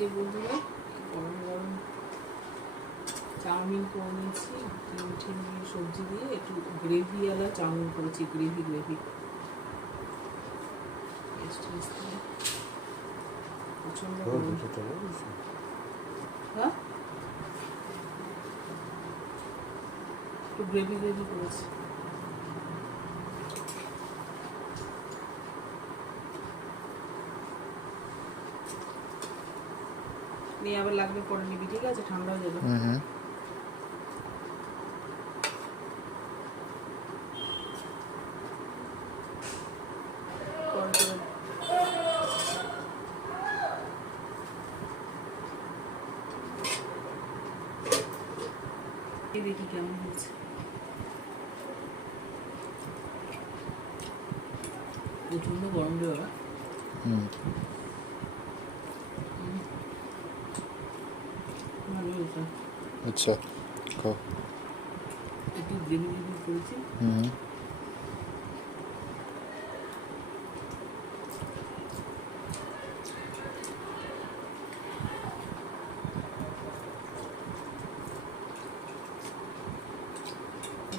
আজকে বন্ধুরা গরম গরম চাউমিন করে নিয়েছি, ডিম টিম দিয়ে সবজি দিয়ে একটু গ্রেভিওয়ালা চাউমিন করেছি, গ্রেভি প্রচন্ড গরম। হ্যাঁ, একটু গ্রেভি করেছি। নিয়ে আবার লাগবে পরে নিবি, ঠিক আছে? ঠান্ডা হয়ে যাবে। দেখি কেমন হচ্ছে। প্রচন্ড গরম রে ওরা। ভালো হয়েছে। আচ্ছা, খাও। একটু গ্রেভি করেছি।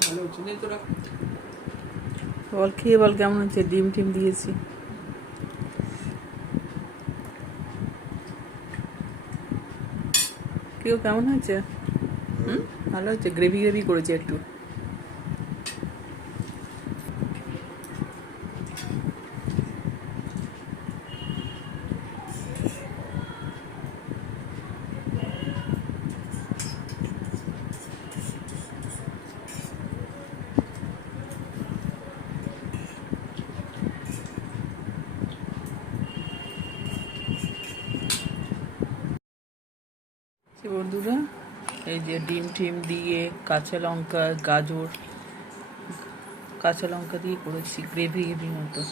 ভালো হচ্ছে না তোরা? বল, খেয়ে বল কেমন হচ্ছে। ডিম টিম দিয়েছি। কেউ কেমন হয়েছে? ভালো হচ্ছে। গ্রেভি করেছি একটু। বন্ধুরা, এই যে ডিম টিম দিয়ে কাঁচা লঙ্কা গাজর কাঁচা লঙ্কা দিয়ে করেছি গ্রেভি মতো।